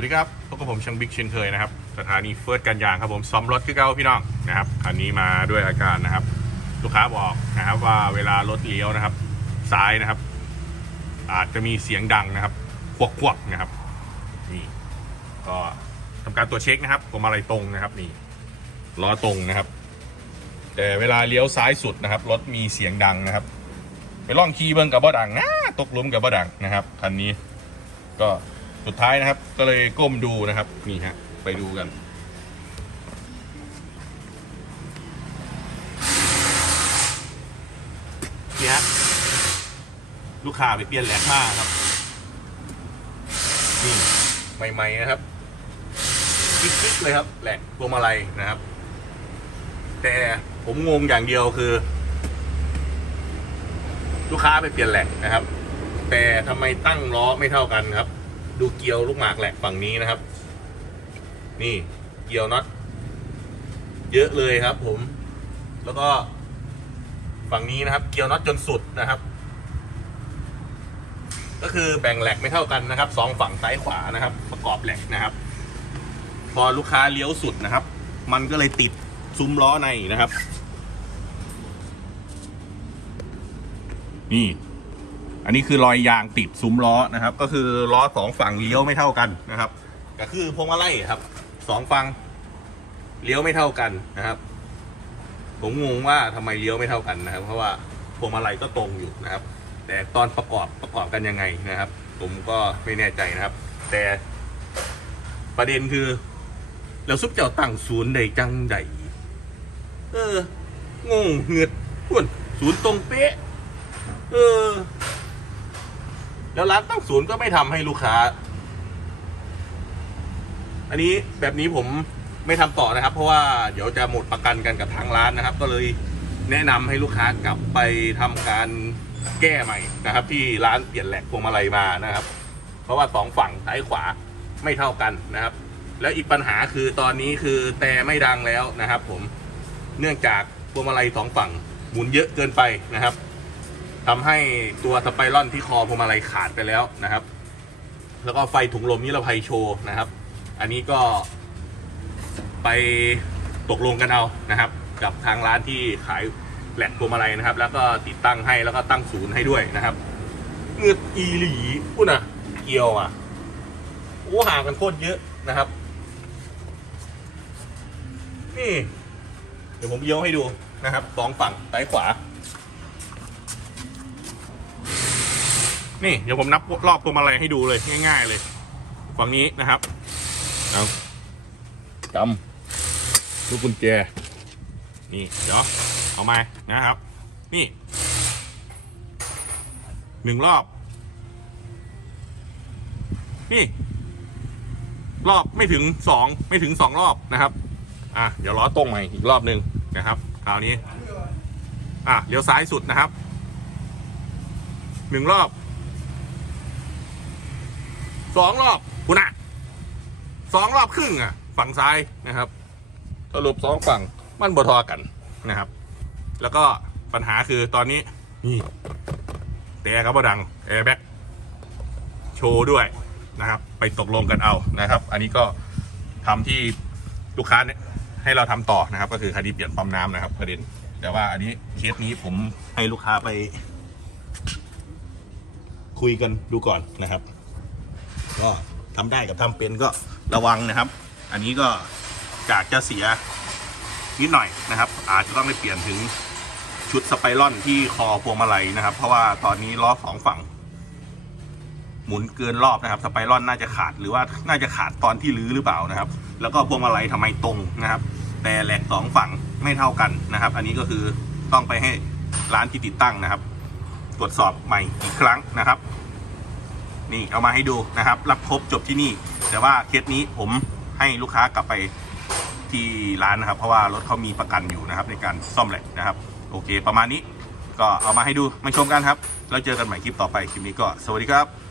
วัสดีครับพบกับผมช่างบิ๊กเช่นเคยนะครับ สถานีเฟิร์สกันยางครับผมซ้อมรถคือเก้าพี่น้องนะครับคันนี้มาด้วยอาการนะครับ ลูกค้าบอกนะครับว่าเวลารถเลี้ยวนะครับ ซ้ายนะครับ อาจจะมีเสียงดังนะครับควักควักนะครับนี่ก็ทำการตรวจเช็คนะครับผมอะไรตรงนะครับนี่ล้อตรงนะครับ แต่เวลาเลี้ยวซ้ายสุดนะครับรถมีเสียงดังนะครับ ไปล่องคีย์เบิ้งกับบ่ดังนะตกลุมกับบ่ดังนะครับคันนี้ก็ สุดท้ายนะครับ ก็เลยก้มดูนะครับ นี่ฮะ ไปดูกัน นี่ฮะ ลูกค้าไปเปลี่ยนแหลกมาครับ นี่ ใหม่ ๆ นะครับกิ๊กๆเลยครับ แหลกพวงมาลัยนะครับ แต่ผมงงอย่างเดียวคือ ลูกค้าไปเปลี่ยนแหลกนะครับ แต่ทำไมตั้งล้อไม่เท่ากันครับ ดูเกลียวลูกหมากแหลกฝั่งนี้นะครับ นี่เกลียวน็อตเยอะเลยครับ ผม แล้วก็ฝั่งนี้นะครับ เกลียวน็อตจนสุดนะครับ ก็คือแบ่งแหลกไม่เท่ากันนะครับสองฝั่งซ้ายขวานะครับ ประกอบแหลกนะครับ พอลูกค้าเลี้ยวสุดนะครับ มันก็เลยติดซุ้มล้อในนะครับ นี่ อันนี้คือรอยยางติดซุ้มล้อนะครับ ก็คือล้อสองฝั่งเลี้ยวไม่เท่ากันนะครับ ก็คือพวงมาลัยครับสองฝั่งเลี้ยวไม่เท่ากันนะครับ ผมงงว่าทำไมเลี้ยวไม่เท่ากันนะครับ เพราะว่าพวงมาลัยก็ตรงอยู่นะครับ แต่ตอนประกอบประกอบกันยังไงนะครับ ผมก็ไม่แน่ใจนะครับ แต่ประเด็นคือเราซุปเจ้าตั้งศูนย์ใดจังใดเออ งงเงือดพุ่นศูนย์ตรงเป๊ะ เออ แล้วร้านตั้งศูนย์ก็ไม่ทำให้ลูกค้า อันนี้แบบนี้ผมไม่ทำต่อนะครับ เพราะว่าเดี๋ยวจะหมดประกันกันกับทางร้านนะครับ ก็เลยแนะนำให้ลูกค้ากลับไปทำการแก้ใหม่นะครับ ที่ร้านเปลี่ยนแหลกพวงมาลัยมานะครับ เพราะว่าสองฝั่งซ้ายขวาไม่เท่ากันนะครับ แล้วอีกปัญหาคือตอนนี้คือแต่ไม่ดังแล้วนะครับ ผมเนื่องจากพวงมาลัยสองฝั่งหมุนเยอะเกินไปนะครับ ทำให้ตัวสไปรอนที่คอพวงมาลัยขาดไปแล้วนะครับ แล้วก็ไฟถุงลมนิรภัยโชว์นะครับ อันนี้ก็ไปตกลงกันเอานะครับ กับทางร้านที่ขายแหลกพวงมาลัยนะครับ แล้วก็ติดตั้งให้แล้วก็ตั้งศูนย์ให้ด้วยนะครับเงือกอีหลีพูดนะเกียวอะโอ้ห่างกันโคตรเยอะนะครับ นี่ เดี๋ยวผมเยี้ยวให้ดูนะครับสองฝั่งซ้ายขวา นี่เดี๋ยวผมนับรอบพวงมาลัยให้ดูเลยง่ายๆเลย ฝั่งนี้นะครับเอาจำลูกกุญแจ นี่เดี๋ยวเอามานะครับ นี่หนึ่งรอบ นี่ รอบไม่ถึงสองไม่ถึงสองรอบนะครับ อะเดี๋ยวล้อตรงใหม่อีกรอบหนึ่งนะครับคราวนี้ อะเลี้ยวซ้ายสุดนะครับหนึ่งรอบ สองรอบคุณอะสองรอบครึ่งอะ ฝั่งซ้ายนะครับ สรุปสองฝั่งมันบทอกันนะครับ แล้วก็ปัญหาคือตอนนี้นี่แต่ก็บดังแอร์แบ็กโชว์ด้วยนะครับ ไปตกลงกันเอานะครับ อันนี้ก็ทำที่ลูกค้าเนี่ยให้เราทำต่อนะครับ ก็คือคดีเปลี่ยนปั๊มน้ำนะครับประเด็น แต่ว่าอันนี้เคสนี้ผมให้ลูกค้าไป คุยกันดูก่อนนะครับ ก็ทำได้กับทำเป็นก็ระวังนะครับ อันนี้ก็กากจะเสียนิดหน่อยนะครับ อาจจะต้องไปเปลี่ยนถึงชุดสไปรอนที่คอพวงมาลัยนะครับ เพราะว่าตอนนี้ล้อสองฝั่ง หมุนเกินรอบนะครับสไปรอนน่าจะขาดหรือว่าน่าจะขาดตอนที่รื้อหรือเปล่านะครับ แล้วก็พวงมาลัยทำไมตรงนะครับ แต่แหลกสองฝั่งไม่เท่ากันนะครับ อันนี้ก็คือต้องไปให้ร้านที่ติดตั้งนะครับ ตรวจสอบใหม่อีกครั้งนะครับ นี่เอามาให้ดูนะครับ รับครบจบที่นี่ แต่ว่าเคสนี้ผมให้ลูกค้ากลับไปที่ร้านนะครับ เพราะว่ารถเขามีประกันอยู่นะครับ ในการซ่อมแหลกนะครับ โอเค ประมาณนี้ก็เอามาให้ดูมาชมกันครับ แล้วเจอกันใหม่คลิปต่อไปคลิปนี้ก็สวัสดีครับ